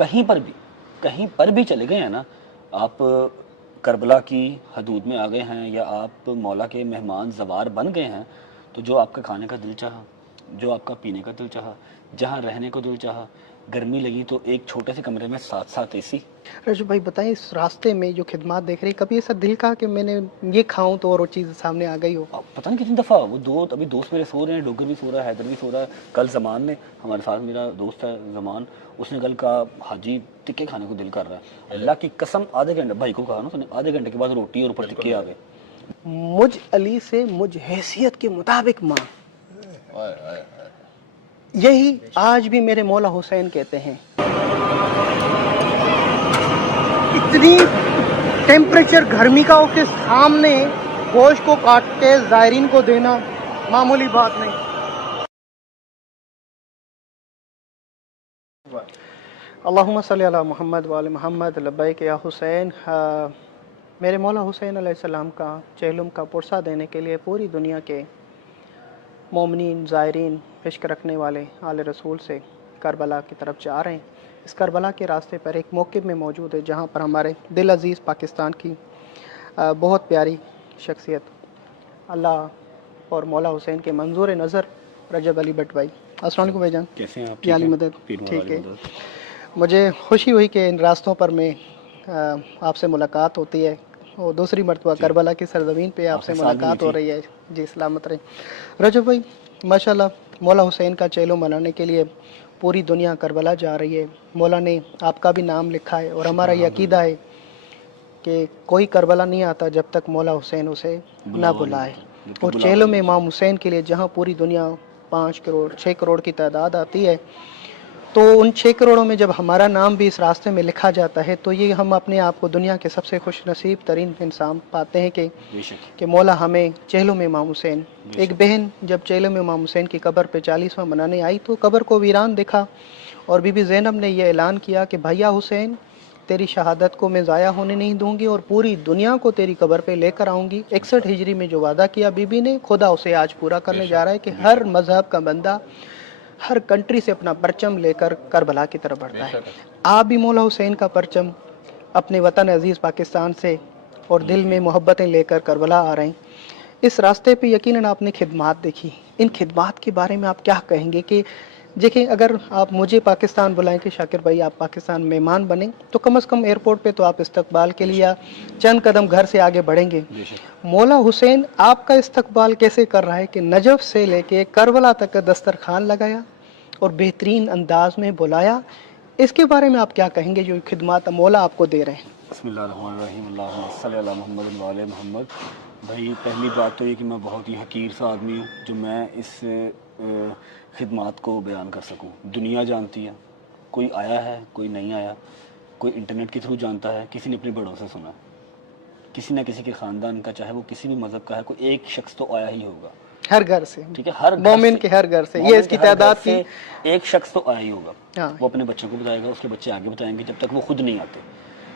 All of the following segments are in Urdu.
کہیں پر بھی چلے گئے ہیں نا آپ، کربلا کی حدود میں آ گئے ہیں یا آپ مولا کے مہمان زوار بن گئے ہیں، تو جو آپ کا کھانے کا دل چاہا، جو آپ کا پینے کا دل چاہا، جہاں رہنے کو دل چاہا، گرمی لگی تو ایک چھوٹے سے کمرے میں 7 اے سی۔ رجب بھائی بتائیں، اس راستے میں جو خدمات دیکھ رہے ہیں، کبھی ایسا دل کا کہ میں نے یہ کھاؤں تو اور وہ چیز سامنے آ گئی ہو؟ پتہ نہیں کتنی دفعہ وہ ابھی دوست میرے سو رہے ہیں، ڈوگر بھی سو رہا ہے، حیدر بھی سو رہا ہے۔ کل زمان نے ہمارے ساتھ، میرا دوست ہے زمان، اس نے کل کہا حاجی ٹکے کھانے کو دل کر رہا ہے۔ اللہ کی قسم آدھے گھنٹے، بھائی کو کہا نا اس نے، آدھے گھنٹے کے بعد روٹی اور اوپر ٹکے آ گئے۔ مجھ علی سے مجھ حیثیت کے مطابق ماں، یہی آج بھی میرے مولا حسین کہتے ہیں۔ اتنی ٹیمپریچر گرمی کا ہو کے سامنے گوشت کو کاٹ کے زائرین کو دینا معمولی بات نہیں۔ اللہم صلی علی محمد وآل محمد، لبیک یا حسین۔ میرے مولا حسین علیہ السلام کا چہلم کا پرسہ دینے کے لیے پوری دنیا کے مومنین، زائرین، عشق رکھنے والے آل رسول سے کربلا کی طرف جا رہے ہیں۔ اس کربلا کے راستے پر ایک موقف میں موجود ہے جہاں پر ہمارے دل عزیز پاکستان کی بہت پیاری شخصیت اللہ اور مولا حسین کے منظور نظر رجب علی بٹ بھائی، السلام علیکم بھائی جان، کیسے ہیں آپ؟ علی مدد؟ ٹھیک ہے۔ مجھے خوشی ہوئی کہ ان راستوں پر میں آپ سے ملاقات ہوتی ہے، اور دوسری مرتبہ کربلا کی سرزمین پہ آپ سے ملاقات ہو رہی ہے۔ جی سلامت رہیں رجب بھائی۔ ماشاءاللہ مولا حسین کا چہلم منانے کے لیے پوری دنیا کربلا جا رہی ہے۔ مولا نے آپ کا بھی نام لکھا ہے، اور ہمارا یہ عقیدہ ہے کہ کوئی کربلا نہیں آتا جب تک مولا حسین اسے نہ بلائے۔ اور چہلم امام حسین کے لیے جہاں پوری دنیا 5 کروڑ 6 کروڑ کی تعداد آتی ہے، تو ان 6 کروڑوں میں جب ہمارا نام بھی اس راستے میں لکھا جاتا ہے تو یہ ہم اپنے آپ کو دنیا کے سب سے خوش نصیب ترین انسان پاتے ہیں کہ مولا ہمیں چہلم امام حسین۔ ایک بہن جب چہلم امام حسین کی قبر پہ 40واں منانے آئی تو قبر کو ویران دیکھا، اور بی بی زینب نے یہ اعلان کیا کہ بھیا حسین، تیری شہادت کو میں ضائع ہونے نہیں دوں گی، اور پوری دنیا کو تیری قبر پہ لے کر آؤں گی۔ 61 ہجری میں جو وعدہ کیا بی بی نے، خدا اسے آج پورا کرنے جا رہا ہے کہ ہر مذہب کا بندہ ہر کنٹری سے اپنا پرچم لے کر کربلا کی طرف بڑھتا ہے۔ آپ بھی مولا حسین کا پرچم اپنے وطن عزیز پاکستان سے اور دل میں محبتیں لے کر کربلا آ رہے ہیں۔ اس راستے پہ یقیناً آپ نے خدمات دیکھی، ان خدمات کے بارے میں آپ کیا کہیں گے؟ کہ دیکھیں، اگر آپ مجھے پاکستان بلائیں کہ شاکر بھائی آپ پاکستان مہمان بنیں، تو کم از کم ایئرپورٹ پہ تو آپ استقبال کے لیے چند قدم گھر سے آگے بڑھیں گے۔ مولا حسین آپ کا استقبال کیسے کر رہا ہے کہ نجف سے لے کے کربلا تک کا دسترخوان لگایا اور بہترین انداز میں بلایا؟ اس کے بارے میں آپ کیا کہیں گے جو خدمات مولا آپ کو دے رہے ہیں؟ بسم اللہ الرحمن الرحیم، اللہم صلی علی محمد وعلی محمد۔ بھائی پہلی بات تو یہ کہ میں بہت ہی حقیر سا آدمی ہوں جو میں اس خدمات کو بیان کر سکوں۔ دنیا جانتی ہے، کوئی آیا ہے کوئی نہیں آیا، کوئی انٹرنیٹ کے تھرو جانتا ہے، کسی نے اپنے بڑوں سے سنا، کسی نہ کسی کے خاندان کا، چاہے وہ کسی بھی مذہب کا ہے، کوئی ایک شخص تو آیا ہی ہوگا، ہر گھر سے، ٹھیک ہے، ہر مومن کے ہر گھر سے، یہ اس کی تعداد کی ایک شخص تو آیا ہی ہوگا۔ وہ اپنے بچوں کو بتائے گا، اس کے بچے آگے بتائیں گے، جب تک وہ خود نہیں آتے۔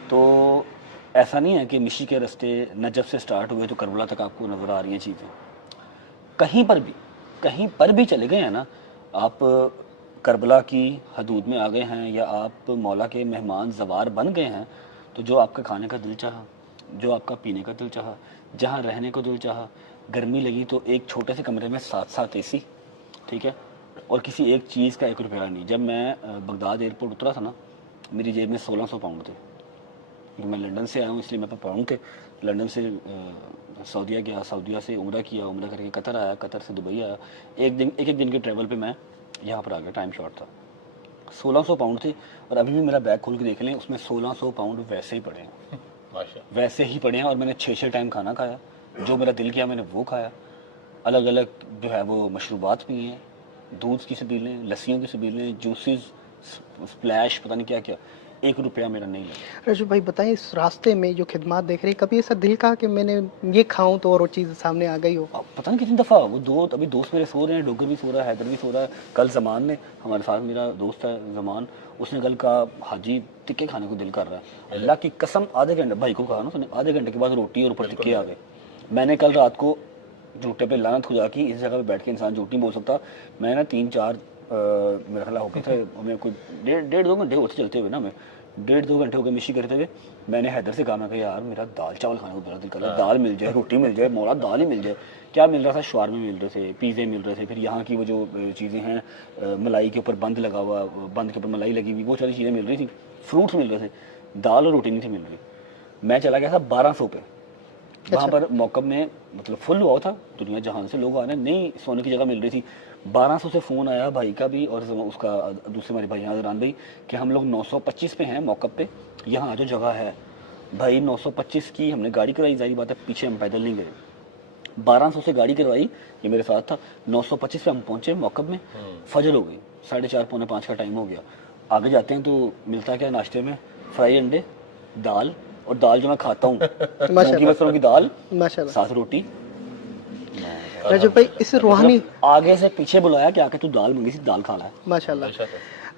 تو ایسا نہیں ہے کہ مشی کے رستے نجف سے سٹارٹ ہوئے تو کربلا تک آپ کو نظر آ رہی ہیں چیزیں۔ کہیں پر بھی چلے گئے ہیں نا آپ، کربلا کی حدود میں آ گئے ہیں یا آپ مولا کے مہمان زوار بن گئے ہیں، تو جو آپ کا کھانے کا دل چاہا، جو آپ کا پینے کا دل چاہا، جہاں رہنے کو دل چاہا، گرمی لگی تو ایک چھوٹے سے کمرے میں 7 اے سی، ٹھیک ہے، اور کسی ایک چیز کا 1 روپیہ نہیں۔ جب میں بغداد ایئرپورٹ اترا تھا نا، میری جیب میں 1600 پاؤنڈ تھے، کیونکہ میں لنڈن سے آیا ہوں اس لیے میرے پاس پاؤنڈ تھے۔ لنڈن سے سعودیہ گیا، سعودیہ سے عمرہ کیا، عمرہ کر کے قطر آیا، قطر سے دبئی آیا، ایک دن کے ٹریول پہ میں یہاں پر آ گیا، ٹائم شارٹ تھا۔ 1600 پاؤنڈ تھے، اور ابھی بھی میرا بیگ کھول کے دیکھ لیں، اس میں 1600 پاؤنڈ ویسے ہی پڑے ہیں، ویسے ہی پڑے ہیں، اور میں نے 6 ٹائم کھانا کھایا، جو میرا دل کیا میں نے وہ کھایا، الگ الگ جو ہے وہ مشروبات پیے ہیں، دودھ کی سبیلیں، لسیوں کی سبیلیں، جوسز، سپلیش، پتہ نہیں کیا کیا، 1 روپیہ میرا نہیں لگا۔ رجب بھائی بتائیں، اس راستے میں جو خدمات دیکھ رہے ہیں، کبھی ایسا دل کا کہ میں نے یہ کھاؤں تو اور وہ چیز سامنے آ گئی ہو؟ پتہ نہیں کتنی دفعہ وہ ابھی دوست میرے سو رہے ہیں، ڈوگر بھی سو رہا ہے، حیدر بھی سو رہا ہے۔ کل زمان نے ہمارے ساتھ، میرا دوست ہے زمان، اس نے کل کہا حاجی ٹکے کھانے کو دل کر رہا ہے۔ اللہ کی قسم آدھے گھنٹے، بھائی کو کہا نا اس نے، آدھے گھنٹے کے بعد روٹی اور اوپر ٹکے آ گئے۔ میں نے کل رات کو جھوٹے پہ لعنت خدا کی، اس جگہ پہ بیٹھ کے انسان جھوٹ نہیں بول سکتا، میں نے 3-4 میرا خیال ہو گئے تھے ہمیں کوئی ڈیڑھ دو گھنٹے ہوتے چلتے ہوئے نا، ہمیں 1.5-2 گھنٹے ہو گئے مشی کرتے ہوئے. میں نے حیدر سے کہا، میں کہ یار میرا دال چاول کھانے کو بڑا دل کر رہا ہے، دال مل جائے، روٹی مل جائے، مولا دال ہی مل جائے. کیا مل رہا تھا؟ شوارمے مل رہے تھے، پیزے مل رہے تھے، پھر یہاں کی وہ جو چیزیں ہیں ملائی کے اوپر بند لگا ہوا، بند کے اوپر ملائی لگی ہوئی، وہ ساری چیزیں مل رہی تھیں، فروٹس مل رہے تھے، دال اور روٹی نہیں تھی مل رہی. میں چلا گیا تھا 1200 پہ. وہاں پر موقع میں مطلب فل ہوا تھا، دنیا جہان سے لوگ آ رہے ہیں، نئی سونے کی جگہ مل رہی تھی. 1200 سے فون آیا بھائی کا بھی اور اس کا دوسرے ہمارے بھائی حضران بھائی کہ ہم لوگ 925 پہ ہیں موقع پہ، یہاں آ جو جگہ ہے. بھائی 925 کی ہم نے گاڑی کرائی، ظاہری بات ہے پیچھے ہم پیدل نہیں گئے. 1200 سے گاڑی کروائی، یہ میرے ساتھ تھا. 925 پہ ہم پہنچے موقع میں، فجر ہو گئی، 4:30 پونے 5 کا ٹائم ہو گیا. آگے جاتے ہیں تو ملتا کیا ناشتے میں؟ فرائی انڈے، دال، اور دال جو میں کھاتا ہوں مونگ کی مسروں کی دال، ساتھ روٹی. رجب بھائی اس روحانی آگے سے پیچھے بلایا کہ آ کے تو دال منگی تھی، دال کھا لا ہے. ماشاءاللہ.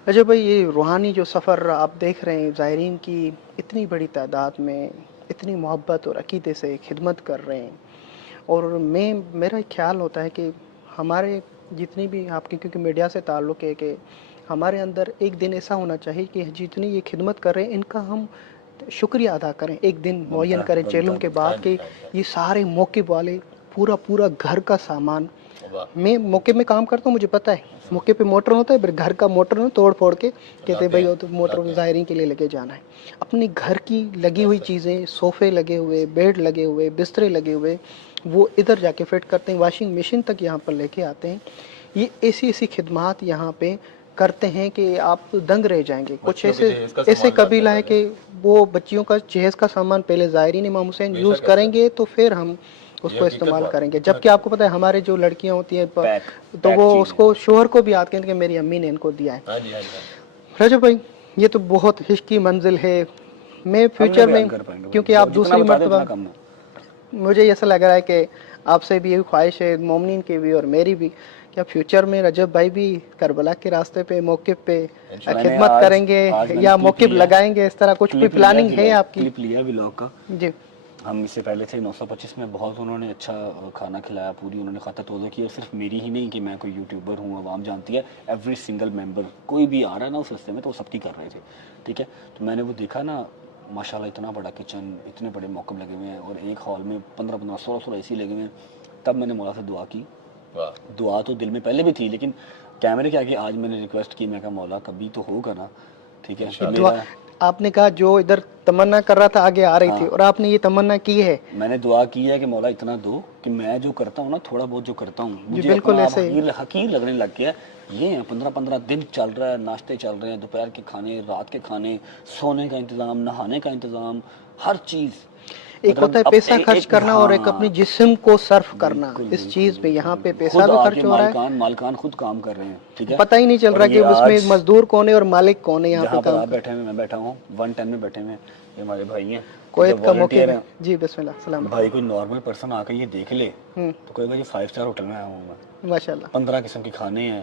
رجب بھائی یہ روحانی جو سفر آپ دیکھ رہے ہیں، زائرین کی اتنی بڑی تعداد میں اتنی محبت اور عقیدے سے خدمت کر رہے ہیں، اور میرا خیال ہوتا ہے کہ ہمارے جتنی بھی آپ کی، کیونکہ میڈیا سے تعلق ہے، کہ ہمارے اندر ایک دن ایسا ہونا چاہیے کہ جتنی یہ خدمت کر رہے ہیں ان کا ہم شکریہ ادا کریں، ایک دن معین کریں چیلم کے بعد کہ یہ سارے موقع والے پورا گھر کا سامان. میں موقع میں کام کرتا ہوں، مجھے پتہ ہے موقع پہ موٹر ہوتا ہے، پھر گھر کا موٹر توڑ پھوڑ کے کہتے ہیں بھائی تو موٹر زائرین کے لیے لگے جانا ہے. اپنی گھر کی لگی ہوئی چیزیں، صوفے لگے ہوئے، بیڈ لگے ہوئے، بسترے لگے ہوئے، وہ ادھر جا کے فٹ کرتے ہیں، واشنگ مشین تک یہاں پر لے کے آتے ہیں. یہ ایسی خدمات یہاں پہ کرتے ہیں کہ آپ دنگ رہ جائیں گے. کچھ ایسے قبیلہ ہے کہ وہ بچیوں کا جہیز کا سامان پہلے زائرین امام حسین یوز کریں گے تو پھر ہم اس کو استعمال کریں گے. جبکہ آپ کو پتہ ہے ہمارے جو لڑکیاں ہوتی ہیں تو وہ اس کو شوہر کو بھی آتے ہیں کہ میری امی نے ان کو دیا ہے. رجب بھائی یہ تو بہت عشقی منزل ہے. میں فیوچر میں، کیونکہ آپ دوسری مرتبہ، مجھے ایسا لگ رہا ہے کہ آپ سے بھی یہی خواہش ہے، مومنین کی بھی اور میری بھی، کیا فیوچر میں رجب بھائی بھی کربلا کے راستے پہ موقف پہ خدمت کریں گے یا موقف لگائیں گے؟ اس طرح کچھ کوئی پلاننگ ہے آپ کی؟ کلپ لیا ولاگ کا. جی ہم اس سے پہلے تھے 925 میں، بہت انہوں نے اچھا کھانا کھلایا، پوری انہوں نے خاطر توضع کی. اور صرف میری ہی نہیں کہ میں کوئی یوٹیوبر ہوں، عوام جانتی ہے، ایوری سنگل ممبر کوئی بھی آ رہا ہے نا اس رستے میں تو وہ سب کی کر رہے تھے. ٹھیک ہے، تو میں نے وہ دیکھا نا، ماشاءاللہ اتنا بڑا کچن، اتنے بڑے موقع لگے ہوئے ہیں، اور ایک ہال میں 15 16 اے سی لگے ہوئے ہیں. تب میں نے مولا سے دعا کی. دعا تو دل میں پہلے بھی تھی، لیکن کیمرے کے آگے آج میں نے ریکویسٹ کی، میں کہا مولا کبھی تو ہوگا نا. ٹھیک ہے، آپ نے کہا جو ادھر تمنا کر رہا تھا آگے آ رہی تھی، اور آپ نے یہ تمنا کی ہے. میں نے دعا کی ہے کہ مولا اتنا دو کہ میں جو کرتا ہوں نا، تھوڑا بہت جو کرتا ہوں مجھے بالکل ایسے حقیر لگنے لگ گیا. یہ ہیں 15 دن چل رہا ہے، ناشتے چل رہے ہیں، دوپہر کے کھانے، رات کے کھانے، سونے کا انتظام، نہانے کا انتظام، ہر چیز. ایک ہوتا ہے پیسہ خرچ کرنا اور ایک اپنی جسم کو صرف کرنا اس چیز پہ. یہاں پہ پیسہ بھی خرچ ہو رہا ہے، مالکان خود کام کر رہے ہیں. ٹھیک ہے، پتہ ہی نہیں چل رہا کہ اس میں مزدور کون ہے اور مالک کون ہے. یہاں پہ جہاں پر آپ بیٹھے ہوئے میں بیٹھا ہوں 110 میں بیٹھے ہوئے، یہ ہمارے بھائی ہیں کویت کا موقع ہے. جی بسم اللہ. السلام بھائی کوئی نارمل پرسن آ کے یہ دیکھ لے تو کہے گا یہ 5 اسٹار ہوٹل میں آیا ہوں میں. ماشاءاللہ 15 قسم کے کھانے ہیں،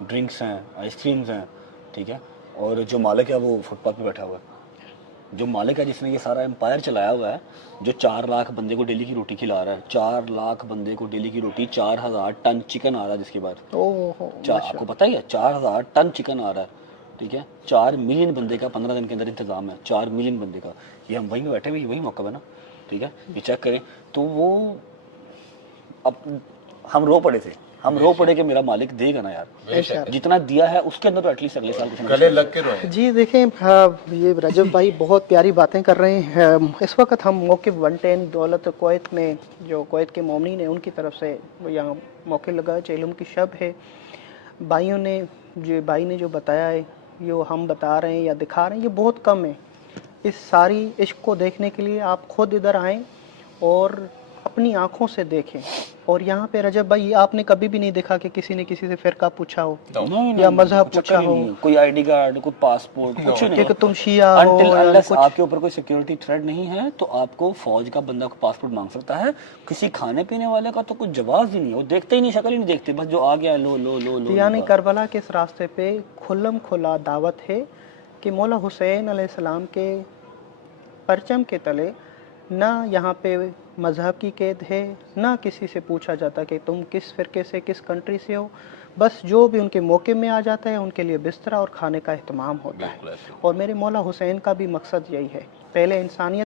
ڈرنکس ہیں، آئس کریمز ہیں. ٹھیک ہے، اور جو مالک ہے وہ فٹ پاتھ پہ بیٹھا ہوا ہے. جو مالک ہے جس نے یہ سارا امپائر چلایا ہوا ہے، جو 4 لاکھ بندے کو ڈیلی کی روٹی کھلا رہا ہے، 4 لاکھ بندے کو ڈیلی کی روٹی، 4000 ٹن چکن آ رہا ہے جس کے بعد. آپ کو پتہ ہی ہے 4000 ٹن چکن آ رہا ہے. ٹھیک ہے، 4 ملین بندے کا 15 دن کے اندر انتظام ہے. 4 ملین بندے کا. یہ ہم وہیں بیٹھے ہوئے، وہی موقع ہے نا. ٹھیک ہے، یہ چیک کریں تو وہ اب ہم رو پڑے تھے، ہم رو پڑے کہ میرا مالک دے گا نا یار، جتنا دیا ہے اس کے اندر تو ایٹ لیسٹ اگلے سال کچھ گلے لگ کے روئے. جی دیکھیں یہ رجب بھائی بہت پیاری باتیں کر رہے ہیں. اس وقت ہم موقف 110 دولت کویت میں، جو کویت کے مومنین ہیں ان کی طرف سے یہاں موقع لگا، چیلم کی شب ہے. بھائی نے جو بتایا ہے، یہ ہم بتا رہے ہیں یا دکھا رہے ہیں، یہ بہت کم ہے. اس ساری عشق کو دیکھنے کے لیے آپ خود ادھر آئیں اور اپنی آنکھوں سے دیکھیں. اور یہاں پہ رجب بھائی آپ نے کبھی بھی نہیں دیکھا کہ کسی نے کسی سے فرقہ پوچھا ہو یا مذہب پوچھا ہو، کوئی آئی ڈی کارڈ، کوئی پاسپورٹ، کچھ نہیں. کہ تم شیعہ ہو یا کچھ. آپ کے اوپر کوئی سیکیورٹی تھریٹ نہیں ہے تو آپ کو فوج کا بندہ کو پاسپورٹ مانگ سکتا ہے. کسی کھانے پینے والے کا تو کوئی جواز ہی نہیں ہے، وہ دیکھتے ہی نہیں، شکل ہی نہیں دیکھتے، بس جو آ گیا لو لو لو لو. یعنی کربلا کے اس راستے پہ کھلم کھلا دعوت ہے کہ مولا حسین علیہ السلام کے پرچم کے تلے نہ یہاں پہ مذہب کی قید ہے، نہ کسی سے پوچھا جاتا کہ تم کس فرقے سے، کس کنٹری سے ہو، بس جو بھی ان کے موقع میں آ جاتا ہے ان کے لیے بستر اور کھانے کا اہتمام ہوتا ہے۔ اور میرے مولا حسین کا بھی مقصد یہی ہے، پہلے انسانیت